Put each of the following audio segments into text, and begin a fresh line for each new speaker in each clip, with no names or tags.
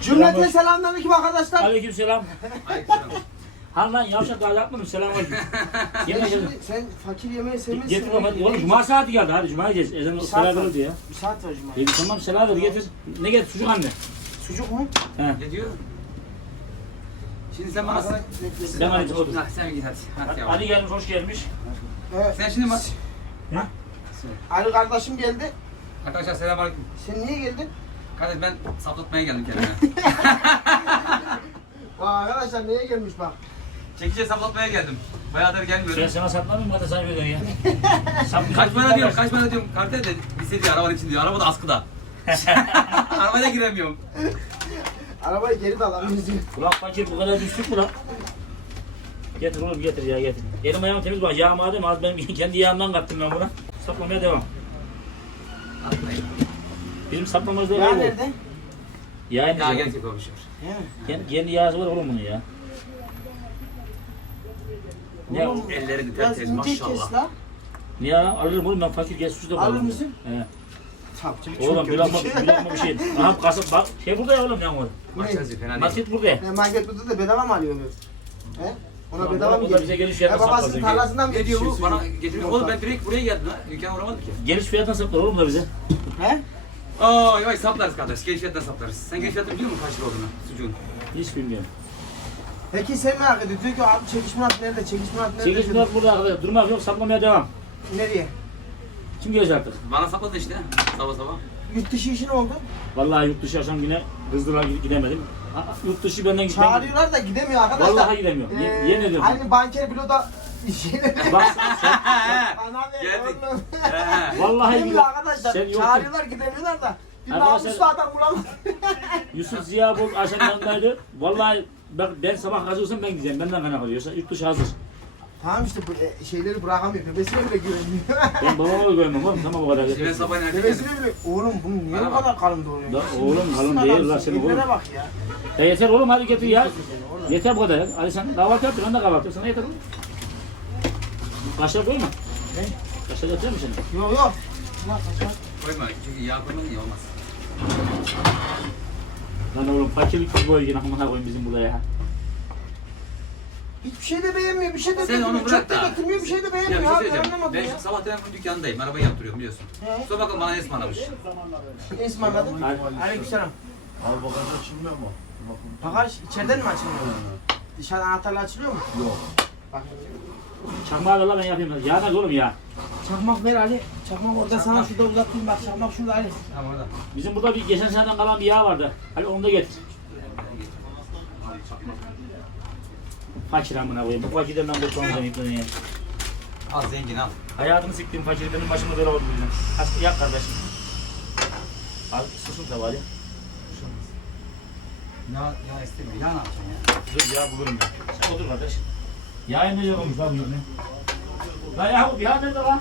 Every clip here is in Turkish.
Cümleten selamünaleyküm arkadaşlar.
Aleykümselam.
Aleykümselam.
Han lan yavşak daha yapmadım. Selamünaleyküm. Yemin ederim.
Sen fakir yemeği sevmezsin.
Getir bakalım. Oğlum cuma saati geldi. Hadi cuma yiyeceğiz. Ezan selam verildi ya.
Bir saat var cuma.
Tamam selam ver getir. Ne getir? Sucuk anne.
Sucuk mu?
He.
Ne diyor? Şimdi sen bana...
Ben hadi otur.
Ha, sen git hadi. Hadi yavrum.
Ali gelmiş, hoş gelmiş.
Evet.
Sen şimdi bak.
Ha?
Ali kardeşim geldi.
Arkadaşlar selamünaleyküm.
Sen niye geldin?
Kardeş ben saplatmaya geldim kendime.
Bak arkadaşlar neye gelmiş bak.
Çekici saplatmaya geldim. Bayağıdır
Ben
gelmiyorum.
sana satmadım mı? Hadi sana veriyorum ya. Saplı
Kaç para diyorum, kaç para diyorum. Kartel de bir diyor arabanın için diyor. Araba da askıda. Arabaya giremiyorum.
Arabayı geri de alamıyoruz diyor.
Ulan fakir bu kadar düştük mü lan? Getir oğlum getir ya getir. Elim ayağım temiz bak yağ madem az benim kendi yağımdan kattım ben buna. Saplamaya devam.
Atlayın.
Bizim saplamamızda
Ya
öyle bu.
nerede?
Yağ
Ya
ineceğim.
gerçek olmuşlar.
Kendi yağısı var oğlum bunun ya. Ne?
Oğlum,
Elleri
biraz
tertemiz
ince kes
maşallah.
la.
Niye lan? Alırım oğlum ben fakir gel suçta
Alır mısın?
He.
Tapçılık
Oğlum bir lokma bir şey. Aha kasıp bak. Şey burada ya oğlum ne var?
Başarısı fena değil.
Market burada.
Market burada da bedava mı alıyor? He? Ona
Ulan
bedava mı
bu da
geliyor?
bize geliş fiyatına
babasının
sapladı.
tarlasından mı
Ne diyor bu?
yetişiyor
Bana
sucuk?
getiriyor. Oğlum ben direkt buraya geldim ha. Dükkana uğramadım ki.
Geliş fiyatına saplar oğlum da bize.
He?
Aa yavaş saplarız kardeş. Geliş fiyattan saplarız. Sen geliş fiyatını biliyor musun kaç lira olduğunu sucuğun?
Hiç bilmiyorum.
Peki sen merak ediyorsun. Diyor ki abi çekişme nerede? Çekişme nerede?
Çekiş fiyat burada arkadaşlar. Durmak yok saplamaya devam.
Nereye?
Kim gelecek artık?
Bana sapladın işte. Sabah sabah.
Yurt dışı işin oldu.
Vallahi yurt dışı akşam yine hızlılar gidemedim. Yurt dışı benden gitmek.
Çağırıyorlar da gidemiyor arkadaşlar.
Vallahi gidemiyorum. Yemin ediyorum.
Aynı banker piloda
Bak sen,
Bana ver
Geldik.
oğlum.
vallahi
Gidemiyor arkadaşlar.
Sen yoktun.
Çağırıyorlar gidemiyorlar da. Bir
Arkadaşlar-
namuslu adam bulamadı.
Yusuf Ziya bu akşam yanındaydı. Vallahi bak ben sabah hazırsam ben gideceğim. Benden kaynaklı oluyorsa yurt dışı hazır.
Tamam işte bu şeyleri bırakamıyor. Bebesine bile güvenmiyor.
Ben babama da görmem oğlum. Tamam o kadar.
Şimdi ben sabah erken geldim.
Bebesine bile oğlum bunu niye
Bana
bu
bak.
kadar kalın doğuruyorsun?
La oğlum kalın değil la senin oğlum.
Ellere bak ya.
Ya yeter oğlum hadi getir ya. Yeter bu kadar ya. Hadi sen kahvaltı yaptın ben de kahvaltı yaptım. Sana yeter oğlum. Kaşar koyma.
Ne?
Kaşar yatıyor mu senin?
Yok yok. Ulan kaçar.
Koyma çünkü yağ koymadın ya olmaz.
Lan oğlum fakirlik bir boy yine amına koyayım bizim burada ya.
Hiçbir şey de beğenmiyor, bir şey de
Sen onu
beğenmiyor.
bırak
Çok da
da.
getirmiyor, bir şey de
Ya bir
beğenmiyor
şey
abi.
söyleyeceğim.
Anlamadım
Ben
ya.
şimdi sabah telefonun dükkandayım. Arabayı yaptırıyorum biliyorsun.
He.
Sonra bakalım bana ne ısmarlamış.
Ne ısmarladın? Aleykümselam.
Al bagaj açılmıyor mu? Bakın.
Bagaj içeriden mi açılıyor? Dışarıdan anahtarla açılıyor mu?
Yok.
Bak.
Çakmağı ver lan ben yapayım. Yağmaz oğlum ya.
Çakmak ver Ali. Çakmak orada sana şurada uzatayım bak. Çakmak şurada Ali.
Tamam orada.
Bizim burada bir geçen seneden kalan bir yağ vardı. Hadi onu da getir. Fakir amına koyayım. Bu fakirden ben kurtulamayacağım iplerini ya.
Al zengin al.
Hayatını siktiğim fakiri benim başıma böyle oldu bizim. Hadi yap kardeşim. Al susun tabi hadi.
Ya istemiyor. Ya ne yapacaksın ya?
Dur ya bulurum ben. Sen otur kardeş. Yağ ne olmuş lan bu yüzüne? Lan ya nerede lan?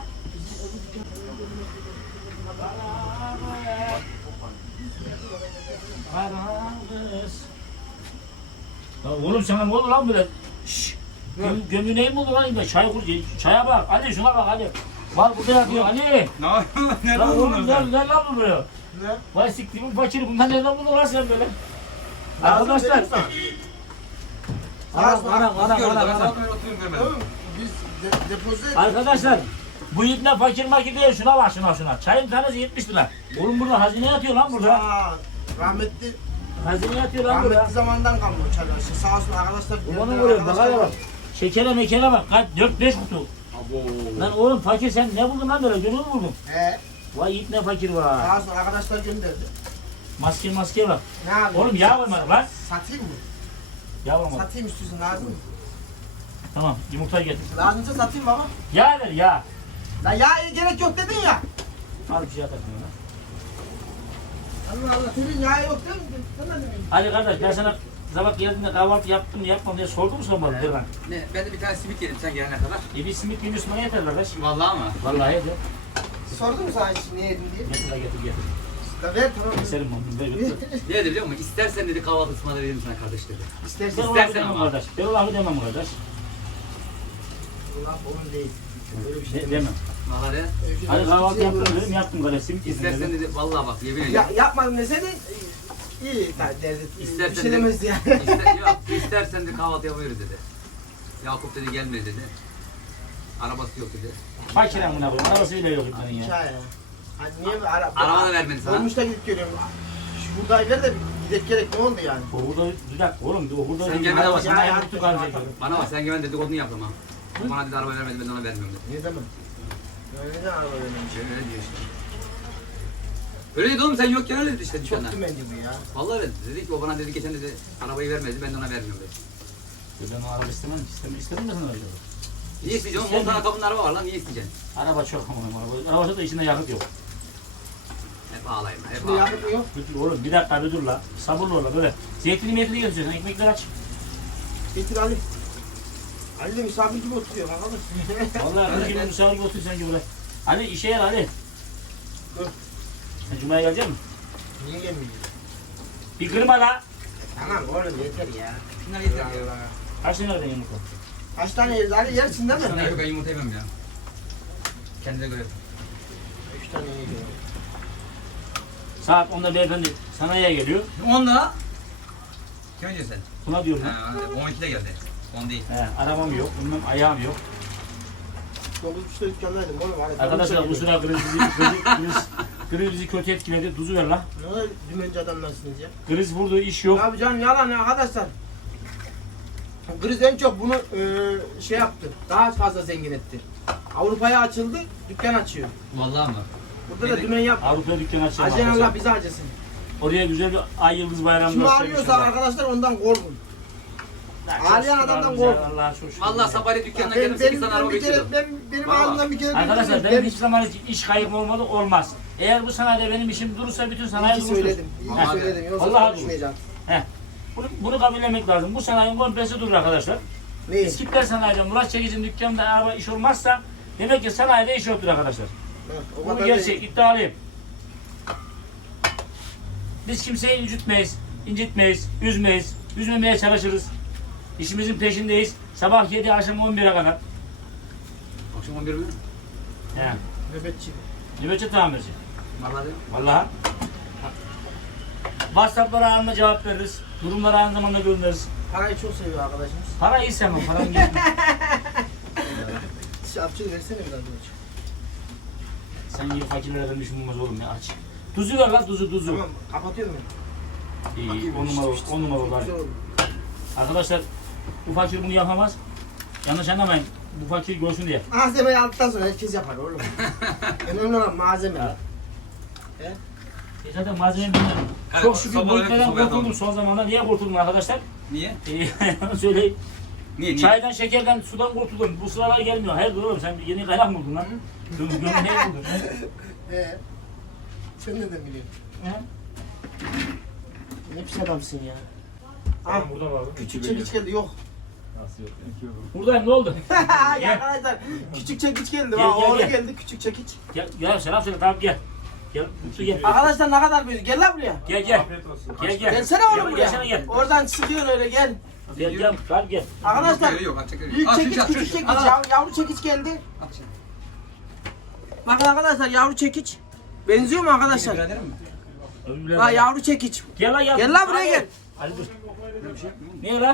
Lan oğlum sana ne oldu lan böyle? Şşş. Gömü neyin oldu lan? Çaya bak. Ali şuna bak Ali. Var burada yatıyor Ali.
Ne yapıyorsun? Ne
Lan oğlum
yapıyorsun?
ne lan bu böyle?
Ne?
Vay siktiğimin fakiri bundan nereden buldun lan sen böyle? Arkadaşlar. Anam.
Oturuyorum görmedim.
Oğlum biz depozito
Arkadaşlar bu ibne fakir makir değil şuna bak şuna. Çayın tanesi 70 lira. Oğlum burada hazine yatıyor lan burada.
Aa, rahmetli
Hazine yatıyor lan burada.
rahmetli zamandan kalma o çaylar. İşte sağ olsun arkadaşlar.
Ulanı vuruyor bak hadi bak. Şekere mekere bak kaç 4-5 kutu.
Abo.
Lan oğlum fakir sen ne buldun lan böyle gönül mü buldun?
He.
Vay ibne fakir var.
Sağ olsun arkadaşlar gönderdi.
Maske bak.
Ne abi?
Oğlum yağ var mı lan?
Satayım mı?
Yağ var mı?
Satayım istiyorsun lazım mı?
Tamam yumurtayı getir.
Lazımsa satayım baba.
Yağ ver yağ.
La ya gerek yok dedin ya.
Al bir şey atarsın ona.
Allah Allah senin yağı yok değil mi? Sana ne bileyim.
Hadi kardeş ben sana sabah geldiğinde kahvaltı yaptım mı yapmam diye sordum mu sormadım dur lan.
Ne? Ben de bir tane simit yedim sen gelene kadar.
Bir simit bir Müslüman yeter kardeş.
Vallahi mı?
Vallahi yeter.
Sordun mu sana hiç niye yedin diye?
Getir.
La ver tamam.
Keserim onu. Ver.
Ne dedi biliyor musun? İstersen dedi kahvaltı ısmarla dedim sana kardeş dedi.
İstersen
Ben
İstersen
Allah'ı demem
ama.
kardeş. Ben Allah'ı demem kardeş.
Allah onun değil. Böyle bir şey
Ne demem.
Valla de.
Hadi kahvaltı yaptım dedim yaptım kardeş. Simit yedim
İstersen
dedim.
dedi vallahi bak yemin
Ya
ediyorum.
yapmadım deseydin İyi sen derdi. Bir
İstersen
şey
de-
demez ya.
Yok, istersen de kahvaltı yapabiliriz dedi. Yakup dedi gelmedi dedi. Arabası yok dedi.
Fakir amına koyayım. Arabası bile yok bunların ya.
Hikaye. Hadi niye araba?
Araba da vermedi sana.
Olmuş da gidip geliyorum. Şu buradaylar da gidip gerek ne oldu yani?
O burada bir dakika oğlum. O burada
Sen
bir
gelmeden
araba
bak,
sana
ya,
yaptık
ya,
harcayacak.
Bana bak sen güven dedikodunu yapma. O bana dedi araba vermedi ben de ona vermiyorum dedi.
Ne zaman? Neden araba vermemiş?
Öyle diyor işte. Öyle dedi oğlum sen yokken öyle dedi işte dükkanda.
Çok dümenci bu ya.
Vallahi öyle dedi ki o bana dedi geçen dedi arabayı vermedi ben de ona vermiyorum dedi.
Ben o araba istemem. İstedim de sana acaba.
Niye isteyeceksin? 10 tane kapının araba var lan niye isteyeceksin?
Araba çok amına araba. Arabada da içinde yakıt yok.
Hep ağlayma hep
Şimdi
ağlayma.
yakıt yok.
Dur oğlum bir dakika bir dur la. Sabırlı ol la böyle. Zeytini meytini götüreceksin. Ekmekler aç.
Getir Ali. Ali de misafir gibi oturuyor arkadaş.
Vallahi bir gibi misafir gibi otur sen gibi buraya. Ali işe yer Ali.
Dur.
Sen Cuma'ya gelecek misin?
Niye gelmiyor?
Bir kırma la.
Tamam oğlum yeter ya.
Şunlar yeter ya.
Allah.
Kaç tane verdin yumurta?
Kaç tane yeriz Ali yersin değil mi?
Şunlar yok ben yumurta yemem ya. Kendine göre.
3 tane yiyorum.
Saat 10'da beyefendi sanayiye geliyor.
10'da. Kim önce sen?
Buna diyorum ben.
Ha, 12'de geldi. 10 değil.
He, arabam yok, bilmem ayağım yok.
9.30'da dükkandaydım oğlum. Hadi,
Arkadaşlar bu
konuşalım.
sıra kriz bizi kötü etkiledi. Tuzu ver la.
Ne kadar dümenci adamlarsınız ya.
Kriz vurdu, iş yok.
Abi canım yalan ya arkadaşlar. Kriz en çok bunu şey yaptı. Daha fazla zengin etti. Avrupa'ya açıldı, dükkan açıyor.
Vallahi mı?
Burada da dümen yap.
Avrupa dükkanı açacağım
Acen Allah
arkadaşlar.
bizi acısın.
Oraya güzel bir ay yıldız bayramı
Kimi
göstermişler.
arıyorsa arkadaşlar ondan korkun. Ağlayan adamdan korkun.
Allah'a çok şükür.
Vallahi sabahleyin dükkanına geldim 8 tane araba geçiyordum.
Benim
Vallahi.
ağzımdan bir kere
Arkadaşlar
ben
benim hiçbir zaman iş kaybım olmadı, olmaz. Eğer bu sanayide benim işim durursa bütün sanayi
iyi
dururdur.
söyledim. İyi
Heh.
söyledim. Yoksa
Vallahi
konuşmayacağım.
Bunu kabullenmek lazım. Bu sanayinin komplesi durur arkadaşlar.
Neyi?
İskipler sanayide Murat Çekici'nin dükkanında araba iş olmazsa demek ki sanayide iş yoktur arkadaşlar.
O
Bunu
kadar
gerçek, iddialıyım. Biz kimseyi incitmeyiz, incitmeyiz, üzmeyiz, üzmemeye çalışırız. İşimizin peşindeyiz. Sabah 7, akşam 11'e kadar.
Akşam 11 mi?
He.
nöbetçi.
Nöbetçi tamirci.
Vallahi değil.
Vallahi. WhatsApp'lara anında cevap veririz. Durumları aynı zamanda göndeririz.
Parayı çok seviyor arkadaşımız.
Para istemem, paranın gitmez.
Şapçı versene biraz önce.
Sen gibi fakirlere vermiş bulmaz oğlum ya aç. Tuzu ver lan tuzu.
Tamam kapatıyorum ben.
İyi, 10 numara var.
Güzel oldu.
Arkadaşlar bu fakir bunu yapamaz. Yanlış anlamayın. Bu fakir görsün diye.
Malzemeyi aldıktan sonra herkes yapar oğlum. Önemli olan malzeme.
Ha.
He?
Zaten malzeme bilmiyorum.
Evet,
Çok şükür
sabah
boyutlardan
öyle
kurtuldum
sabah
son zamanda. Niye kurtuldum arkadaşlar?
Niye?
Söyleyeyim.
Niye?
Çaydan, şekerden, sudan kurtuldum. Bu sıralar gelmiyor. Hayır oğlum sen yeni kaynak mı buldun lan? Gömleği buldun.
He. Sen neden biliyorsun?
He?
Ne pis adamsın ya.
Tamam burada var.
Küçük çekiç geldi yok.
Nasıl yok? Buradayım ne oldu?
Ya arkadaşlar küçük çekiç geldi.
Gel,
Oğlu
gel.
geldi küçük çekiç.
Gel selam söyle tamam gel. Gel Mutlu gel.
Arkadaşlar ne kadar büyüdü. Gel lan buraya.
Gel. Gel.
Gelsene oğlum
Gelsene
buraya.
gel.
Oradan sıkıyorsun öyle gel.
Gel. Gel.
Arkadaşlar
Yok atacak.
büyük çekiç küçük çekiç yavru çekiç geldi. Bakın arkadaşlar yavru çekiç. Benziyor mu arkadaşlar? Ha yavru çekiç.
Gel lan gel.
Gel lan buraya gel.
Hadi dur. Niye lan?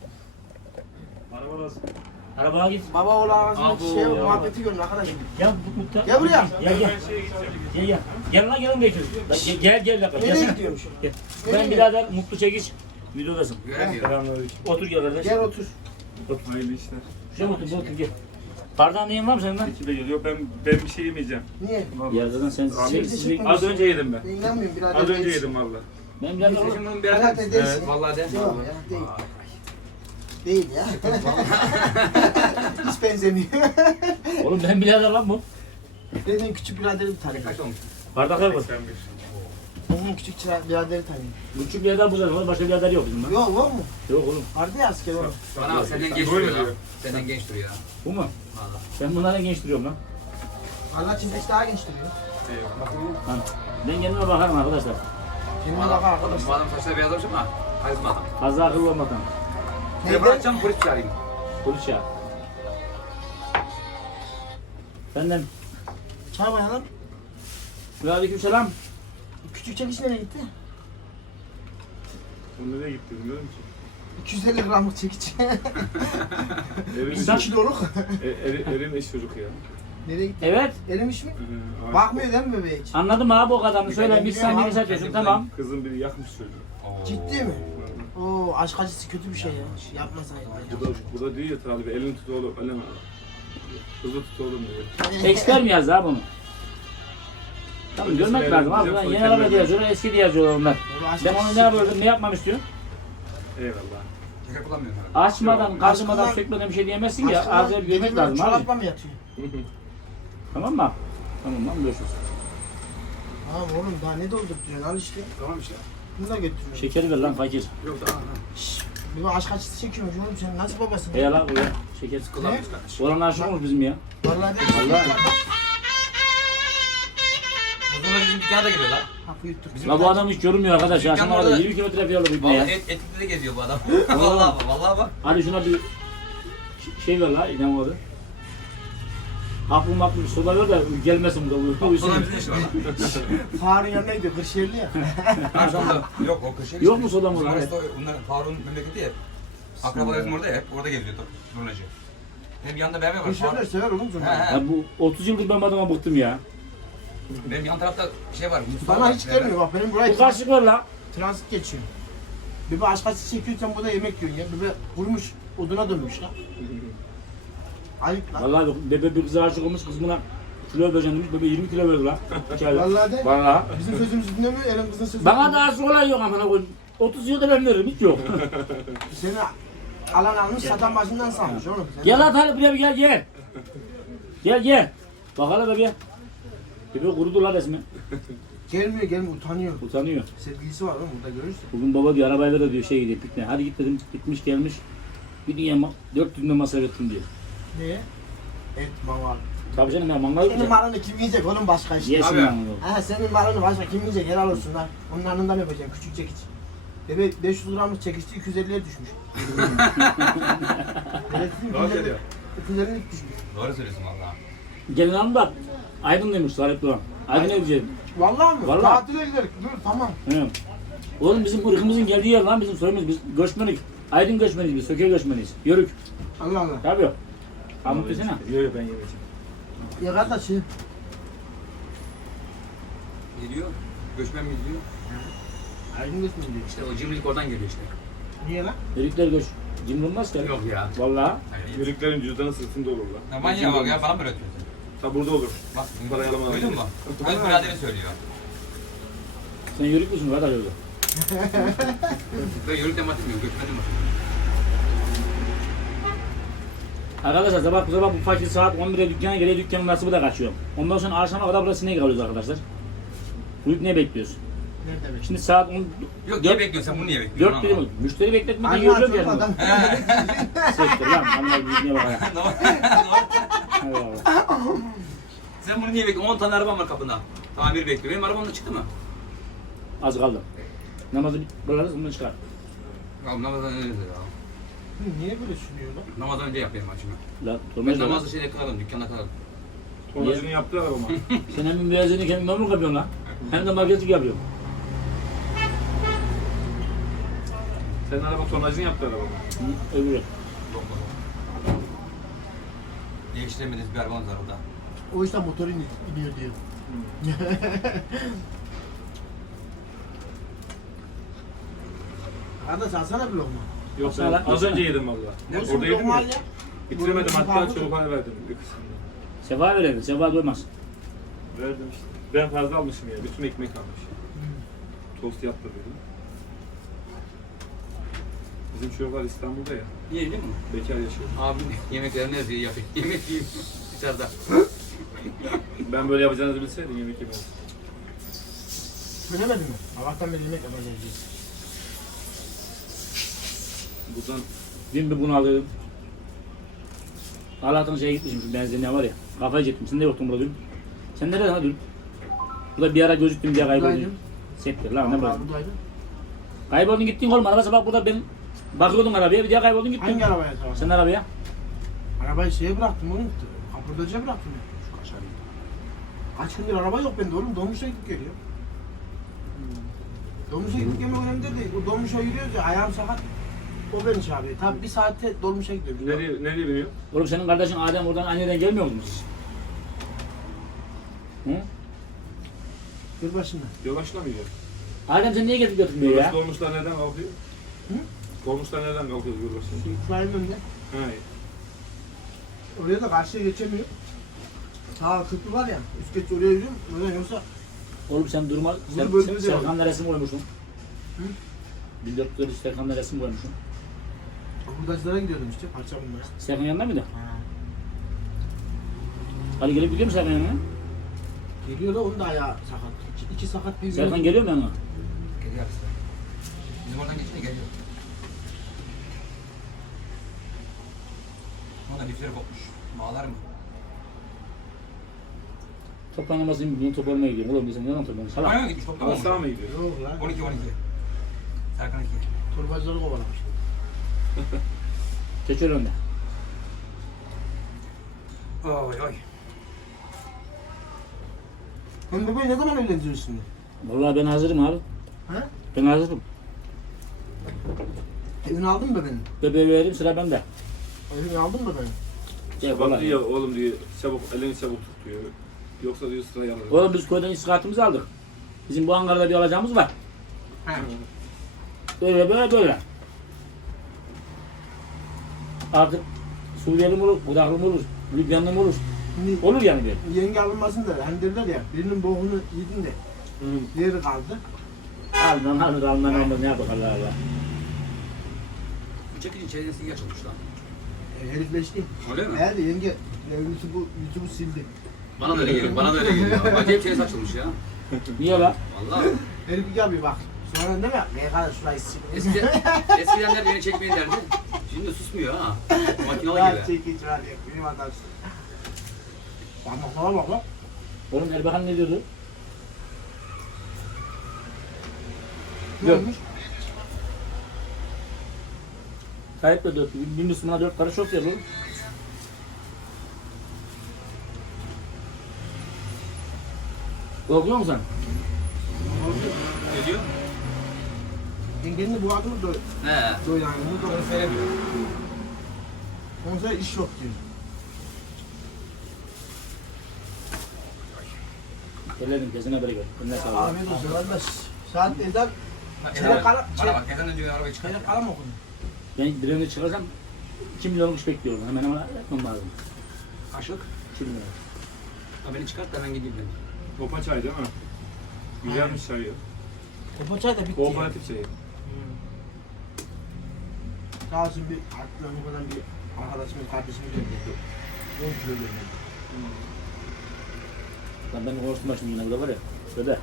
Arabaya git.
Baba oğlu arasındaki
Abo.
şey muhabbeti görün arkadaşlar.
Gel Mutlu.
Gel buraya.
Gel. Gel lan gelin bekliyoruz. Gel.
Nereye
Gelsene.
gidiyormuş?
Gel.
Nereye
Ben birader Mutlu Çekiç. Videodasın.
Göremiyor.
Otur gel kardeş.
Gel otur.
Hayırlı işler.
Şuraya otur gel. Bardağın neyin var mı senin lan?
İki de geliyor. Ben bir şey yemeyeceğim.
Niye?
Ya zaten sen
Az önce yedim ben.
Ben inanmıyorum birader.
Az önce
genç.
yedim valla.
Ben birader oğlum.
Şimdi bunu
Birader
bir
değilsin.
Vallahi de.
Yok ya değil. Değil ya. Hiç benzemiyor.
Oğlum ben birader lan bu.
Benim küçük biraderi bir tane.
Kaç olmuş?
Bardaklar var.
81.
Onun küçük biraderi tane.
Küçük birader bu zaten. Başka birader yok bizim lan.
Yok mu?
Yok oğlum.
Vardı ya asker oğlum.
Bana bak senden genç
Böyle
duruyor
diyor.
lan. Senden genç duruyor ha.
Bu mu?
Valla.
Ben bunlardan genç duruyorum lan.
Allah çizmiş daha genç duruyor.
Lan ben kendime bakarım arkadaşlar.
Kendine bak arkadaş.
Bu adam saçları beyazlamış ama karizma adam.
Fazla akıllı olmadan.
Telefon açacağım polis çağırayım.
Polis ya. Benden.
Çağırmayın lan.
Aleyküm selam.
Küçük çekiç nereye gitti?
O nereye gitti bilmiyorum ki.
250 gramlık çekiç.
Erim,
100 kiloluk.
Erim eş çocuk ya.
Nereye gitti?
Evet.
Erimiş mi?
Ağaç-
Bakmıyor değil mi bebeğe hiç?
Anladım abi o kadarını söyle. Bir saniye mesaj yazıyorsun tamam.
Kızın biri yakmış çocuğu.
Ciddi mi? Oo, aşk acısı kötü bir şey ya. Yapmasaydın.
Bu da diyor ya tabi elini tut oğlum, elini hızlı tut oğlum diyor.
Ekster mi yazdı abi bunu? Tamam
Öncesi
görmek
verelim,
lazım abi.
diyeceğim,
Yeni
sonra
araba
kendine
yazıyorlar, eski diye yazıyorlar onlar. Ben onu ne yapıyordum, ne yapmam istiyorum?
Eyvallah.
Şeker kullanmıyorum herhalde.
Açmadan, kazımadan,
Aşkından-
sökmeden bir şey diyemezsin ya. Ağzına bir görmek lazım abi.
Çorapla mı yatıyor?
Tamam mı? Tamam lan görüşürüz.
Tamam oğlum daha ne doldurtuyorsun al işte.
Tamam işte.
Bunu da götürüyorum.
Şekeri ver lan fakir.
Yok tamam.
Bir aşk acısı çekiyormuş oğlum sen nasıl babasın?
Hey lan buraya. Şeker
Kullanmış kardeş.
Olan aşık olmuş bizim ya.
Vallahi ben
Vallahi.
O zaman bizim dükkana da geliyor lan.
hapı yuttuk.
Bizim
La bu adam hiç görünmüyor arkadaş ya.
Dükkan
Sana orada
orada-
20 kilometre yolu bitme
Vallahi
ya.
Etlik'te de geziyor bu adam. Vallahi bak, vallahi bak.
Hadi şuna bir şey ver la, ne oldu? Aklım aklım soda ver de gelmesin bu da uyusun.
Sonra bizim iş var lan.
Faruk'un yanına gidiyor Kırşehirli ya.
Akşamda yok o Kırşehir
Yok
işte.
mu soda mı
Bizim
lan?
orası da onlar Faruk'un memleketi ya. Akrabalarım orada ya, hep orada geziyor Zurnacı. Benim yanında BMW var.
Kırşehirler sever oğlum
He
sonra.
he.
Ya bu 30 yıldır ben bu adama bıktım ya.
Benim yan tarafta şey var. Mustafa
Bana
var,
hiç
BMW.
gelmiyor bak benim burayı
Bu karşılık ver la.
transit geçiyor. Bebe aşk acısı çekiyorsan burada yemek yiyorsun ya. Bebe vurmuş oduna dönmüş lan. Ayıp lan.
Vallahi bak, bebe bir kıza aşık olmuş, kız buna kilo vereceğim demiş, bebe 20 kilo verdi la.
Vallahi de
Vallahi.
bizim sözümüzü dinlemiyor, elin kızın sözünü
Bana da aşık olan yok amına koyayım. 30 yılda ben veririm, hiç yok.
Seni alan almış, satan başından salmış oğlum. Sen
Gel at hadi buraya bir gel gel. Gel gel. Bak hele bebe. Bebe kurudu la resmen.
Gelmiyor, utanıyor.
Utanıyor.
Sevgilisi var oğlum, burada görürsün.
Bugün baba diyor arabayla da diyor şey gidiyor pikniğe. Hadi git dedim, gitmiş gelmiş. Bir dünya 4 dünya masraf ettim diyor.
Niye? Et mangal.
Tabii canım ben mangal
Senin
yapacağım.
malını kim yiyecek oğlum başka işte?
Yesin
Abi.
lan.
Ha senin malını başka kim yiyecek? Helal olsun lan. Onun yanından yapacağım, küçük çekiç. Bebe 500 gramlık çekişti, 250'ye düşmüş.
Doğru söylüyor.
250'lik düşmüş.
Doğru söylüyorsun vallahi.
Gelin hanım da Aydın demiş Salih Doğan. Aydın ne diyeceğim?
Vallahi mi?
Vallahi.
Tatile gidelim. Dur tamam.
He. Oğlum bizim ırkımızın geldiği yer lan bizim soyumuz. Biz göçmenik. Aydın göçmeniyiz biz. Söke göçmeniyiz. Yörük.
Allah Allah.
Tabii. Amut desene.
Yok yok ben yemeyeceğim.
Ya kardeş şey.
Gidiyor. Göçmen mi gidiyor?
Aydın geçmiyor diyor.
İşte o cimrilik oradan geliyor işte.
Niye lan?
Yörükler göç. Cimrilmez ki.
Yok ya.
Vallahi.
Yörüklerin cüzdanı sırtında olur lan.
Ya manyağa bak ya bana mı öğretiyorsun?
Ta burada olur.
Bak
Parayı alamam.
duydun mu? Ben biraderi söylüyor.
Sen yörük müsün? Kadar öyle.
Ben yörük dematım yok, göçmen dematım.
Arkadaşlar sabah bu fakir saat 11'de dükkana geliyor. Dükkanın nasibı da kaçıyor. Ondan sonra akşama kadar burası ne kalıyoruz arkadaşlar? Uyup ne bekliyoruz?
Nerede be?
Şimdi saat 10.
Yok niye bekliyorsun sen bunu niye bekliyorsun?
4 dedim. Müşteri bekletmeden
Anne
yiyor
açıldı
yani.
adam.
Sektir lan. Anlar büyüğüne bak ya. Eyvallah.
Sen bunu niye bekliyorsun? 10 tane arabam var kapında. Tamir bekliyor. Benim arabam da çıktı mı?
Az kaldı. Namazı bırakırız bunu çıkar.
Ya namazdan önce ya.
Niye böyle sürüyor lan?
Namazdan önce yapayım açımı.
La
Ben
durmaz da.
namazı şeyde kılarım, dükkanda kılarım.
Tonacını yaptı arabama.
Sen hem müezzini kendin memnun yapıyorsun lan. Hem de marketçik yapıyorsun.
Senin araba tonacını yaptı arabama.
Öbürü.
Yok baba. Değiştiremediğiniz bir arabanız var orada.
O işte motoru iniyor diyor. Kardeş alsana bir lokma.
Yok
Aslında
ben
lan-
az önce yedim valla.
Olsun
Orada
bir
yedim
lokma
ya.
al ya.
Bitiremedim hatta
Kahve-
çorba verdim bir kısmını.
Sefa verelim. Sefa doymaz.
Verdim işte. Ben fazla almışım ya. Bütün ekmek almış. Tost yaptı dedim. Bizim çocuklar İstanbul'da ya.
Niye biliyor musun?
Bekar yaşıyor.
Abi yemeklerini her şeyi yapayım. Yemek yiyeyim dışarıda.
Ben böyle yapacağınızı bilseydim yemek yemezdim.
Söylemedin mi? Allah'tan beri yemek yapacağız diye.
Buradan
Dün bir bunu alıyordum. Allah'tan şeye gitmişim şu benzinliğe var ya. Kafayı çektim. Sen de yoktun burada dün. Sen nerede lan dün? Burada bir ara gözüktüm diye kayboldun.
Buradaydım.
Sektir lan ne
Allah
bırakın.
buradaydı.
Kayboldun gittin oğlum. Araba sabah burada ben bakıyordum arabaya bir diye kayboldun gittin.
Hangi arabaya savaştın?
Sen arabaya.
Arabayı şeye bıraktım oğlum. Kapırdacıya bıraktım ya. Şu kaşarıyı. Kaç gündür araba yok bende oğlum. Dolmuşa gidip geliyor. Dolmuşa gitmek yemek önemli değil. O dolmuşa yürüyoruz ya ayağım sakat. O beni çağırıyor. Tabii bir saatte dolmuşa gidiyoruz.
Nereye biniyor?
Oğlum senin kardeşin Adem oradan anneden gelmiyor mu siz? Hı?
Dur başında.
Yavaşla mı gidiyor?
Adem sen niye getirip götürmüyor ya?
Dolmuşlar nereden kalkıyor?
Hı?
Dolmuşlar nereden kalkıyor yolbaşı?
Şurayın önünde.
He.
Oraya da karşıya geçemiyor. Sağ köprü var ya. Üst geç oraya yürüyorum. Oradan yoksa
Oğlum sen durma.
Bunu böldüğünüz
Sen
zaman.
Serkan'la resim koymuşsun.
Hı?
1400 Serkan'la resim koymuşsun.
hurdacılara gidiyordum işte parça bulmaya.
Serkan yanında mıydı? Ali gelip gidiyor mu Serkan yanına?
Geliyor da onun da ayağı sakat. İki sakat bir
Serkan geliyor mu yanına?
Geliyor işte. Bizim oradan geçince geliyor. Ona lifleri kopmuş. Bağlar mı?
Toplanmasını bilmiyorum, toplanmaya gidiyorum. Oğlum bizim neden toplanıyorsun? Salak.
Aynen gitmiş toplam
Asla mı gidiyor?
Yok lan.
12. Serkan 2.
Torbacıları kovalamış.
Keçöl önde.
Oy oy.
Hem bebeği ne zaman evlendiriyorsun şimdi?
Vallahi ben hazırım abi.
He?
Ben hazırım.
Evini aldın mı bebeğini?
Bebeği vereyim sıra bende.
Evini aldın mı bebeğini?
Ya
Bak
vallahi.
diyor oğlum diyor çabuk elini çabuk tut diyor. Yoksa diyor sıra yanır.
Oğlum biz köyden istirahatimizi aldık. Bizim bu Ankara'da bir alacağımız var.
He.
Böyle. Artık Suriyeli mi olur, Budaklı mı olur, Libyanlı mı olur?
Şimdi
Olur yani bir.
yenge alınmasın da hani derler ya birinin boğunu yedin de diğeri kaldı.
Alman olmaz ne yapar Allah Allah.
Bu çekicin çeyreğini açılmış lan.
Herifleşti.
Öyle mi?
Herhalde yenge YouTube'u sildi.
Bana da öyle geliyor. Bana da öyle geliyor. Acayip çeyresi açılmış ya.
Niye lan?
Vallahi.
Herif gel bir bak. Sonra değil mi? Ne kadar şurayı sildi.
Eskiden beni çekmeyin derdi. Şimdi susmuyor ha. Makinalı
Ya
gibi.
çekiç var ya. Benim adamsın. Parmaklara bak lan.
Oğlum Erbakan ne diyordu?
Ne
Yok.
olmuş?
Tayyip de 4, bir Müslümana 4 karış yok ya bu. Korkuyor musun
Ne diyor?
Yengenin de bu adımı da
He.
doyuran.
Onu söylemiyor.
Onun sonra iş yok diyor.
sen? Ellerim kesine bereket. Eline sağlık.
Afiyet olsun kardeş. Saat ezan
Bak,
Çeyrek
ezan-
kala-
Bana bak ezan önce arabayı çıkar.
çeyrek kala mı okudun?
Ben bir önce çıkarsam 2 milyon kuş bekliyorum. Hemen yapmam lazım.
Kaşık.
2 milyon.
Ha, beni çıkart da ben gideyim ben.
Kopa çay değil mi? Güzelmiş çay ya.
Kopa çay da bitti.
Kooperatif çayı.
Sağ olsun bir Abdülhamid'den bir arkadaşımın kardeşimi gönderdi. 10 kilo gönderdi.
Lan ben konuştum şimdi yine burada var ya. Böyle.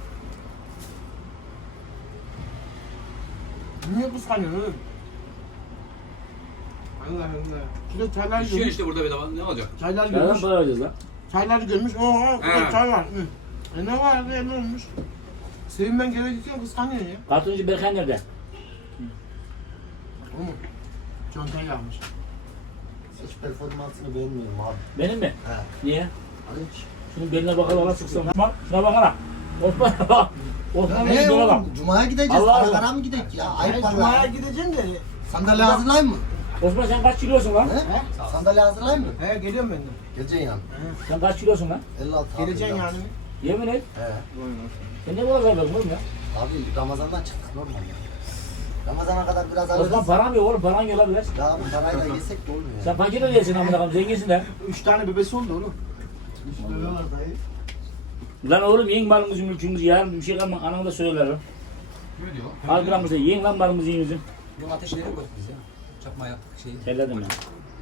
Niye kıskanıyorsun oğlum? Allah Allah. Şurada çaylar
Düşüyor
görmüş.
işte burada bedava. Ne olacak?
Çaylar
Nereden
görmüş.
para vereceğiz lan?
Çayları görmüş. Oha burada
He.
çay var. Hı. Ne var ya ne olmuş? Sevinmen gerekirken kıskanıyor ya.
Kartoncu Berkay nerede?
O mu? Çantayı yapmış.
Hiç performansını beğenmiyorum abi.
Benim mi?
He.
Niye?
Hiç.
Şunun beline bakalım ala sıksam. Bak şuna bakala. Osman bak. Osman
Ne
benim dola bak.
oğlum? Cuma'ya gideceğiz.
Allah Allah.
Karakara mı gidek ya?
Ben
Ayıp
Cuma'ya
valla.
gideceğim de.
Sandalye hazırlayayım mı?
Osman sen kaç kilosun lan?
He? Sandalye hazırlayayım mı?
He geliyorum ben de.
Geleceksin yani.
Sen kaç kilosun lan?
56 abi.
Geleceksin
ya.
yani.
Yemin et.
He.
Sen ne kadar zayıfladın oğlum ya?
Abi Ramazan'dan çıktık normal ya. Ramazan'a kadar biraz
Osman
alırız.
param yok oğlum. Paran yok lan biraz.
Ya abi parayı da yesek de olmuyor ya.
Sen fakir de değilsin amına koyayım. Zenginsin de.
3 tane bebesi oldu oğlum. 3 bebe var dayı.
Lan oğlum yiyin malımızı mülkümüzü yarın bir şey kalma. Anam da söylerler.
Ne diyor?
Al gramımızı yiyin lan malımızı yiyin bizim.
Yok ateşleri koyduk biz ya. Çakma yaptık şeyi.
Terledim ya.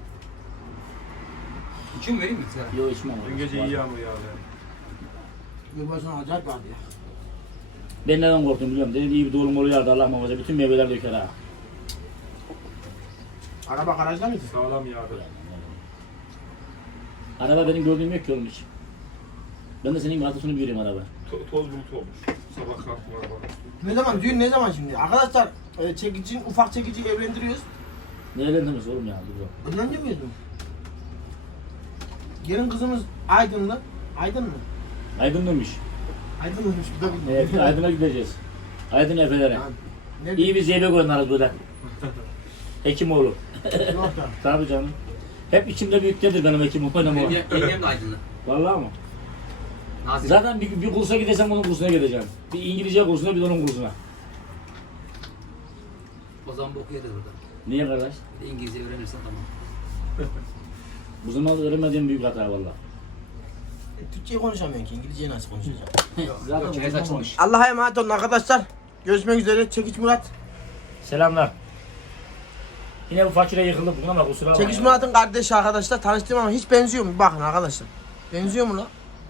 İçin mi vereyim mi sigara?
Yok içmem.
Dün gece iyi yağmur yağdı.
Yılbaşına acayip vardı ya.
Ben neden korktum biliyorum. Dedim iyi bir dolum oluyordu Allah muhafaza. Bütün meyveler döker ha.
Araba garajda mıydı?
Sağlam yağdı.
Araba benim gördüğüm yok ki oğlum hiç. Ben de senin gibi haftasını göreyim araba.
Toz bulut olmuş. Sabah kalktım araba.
Ne zaman? Düğün ne zaman şimdi? Arkadaşlar ufak çekici evlendiriyoruz.
Ne eğlendiniz oğlum ya? Dur.
Evlendi miydin? Gelin kızımız Aydınlı. Aydın mı?
Aydın demiş.
Aydınlıymış bu da bilmiyorum.
Evet, Aydın'a gideceğiz. Aydın Efe'lere.
Ne
İyi bir zeybek oynarız burada. Hekimoğlu.
Yok da.
Tabii canım. Hep içimde büyüktedir benim Hekimoğlu oynamam.
Yengem de Aydınlı.
Vallahi mı?
Nazif.
Zaten bir kursa gidesem onun kursuna gideceğim. Bir İngilizce kursuna bir de onun kursuna.
O zaman boku yeriz burada.
Niye kardeş?
Bir de İngilizce öğrenirsen tamam.
Bu zaman öğrenmediğim büyük hata valla.
Türkçeyi konuşamıyorsun ki. İngilizceyi nasıl konuşacaksın?
Zaten
Yok, çay açılmış.
Allah'a emanet olun arkadaşlar. Görüşmek üzere. Çekiç Murat.
Selamlar. Yine bu fakire yıkıldı bugün ama kusura bakma.
Çekiç
ya.
Murat'ın kardeşi arkadaşlar. Tanıştım ama hiç benziyor mu? Bakın arkadaşlar. Benziyor mu lan?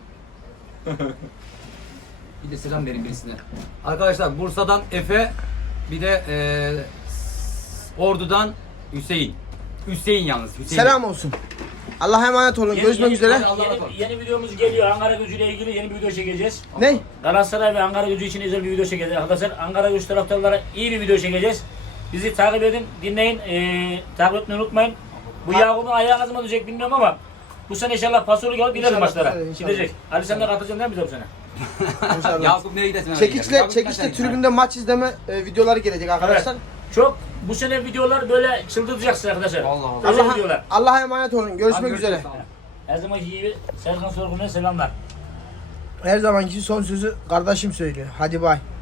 Bir de selam verin birisine. Arkadaşlar Bursa'dan Efe, bir de Ordu'dan Hüseyin. Hüseyin yalnız. Hüseyin.
Selam olsun. Allah'a emanet olun. Görüşmek üzere.
Yeni videomuz geliyor. Ankara Gücü'yle ilgili yeni bir video çekeceğiz.
Ne?
Galatasaray ve Ankara Gücü için özel bir video çekeceğiz. Arkadaşlar Ankara Gücü taraftarlara iyi bir video çekeceğiz. Bizi takip edin, dinleyin. Takip etmeyi unutmayın. Bu Yakup'un ayağı kazıma düşecek bilmiyorum ama bu sene inşallah pasörlük alıp gideriz
İnşallah,
maçlara.
inşallah.
Gidecek. Ali sen de katılacaksın değil mi bize bu sene?
İnşallah.
Yakup nereye gidesin?
Çekiçle tribünde maç izleme videoları gelecek arkadaşlar.
Çok bu sene videolar böyle çıldırtacaksın arkadaşlar.
Allah Allah.
Özel videolar.
Allah'a emanet olun. Görüşmek üzere.
Her zamanki gibi Serkan Sorgun'a selamlar.
Her zamanki son sözü kardeşim söylüyor. Hadi bay.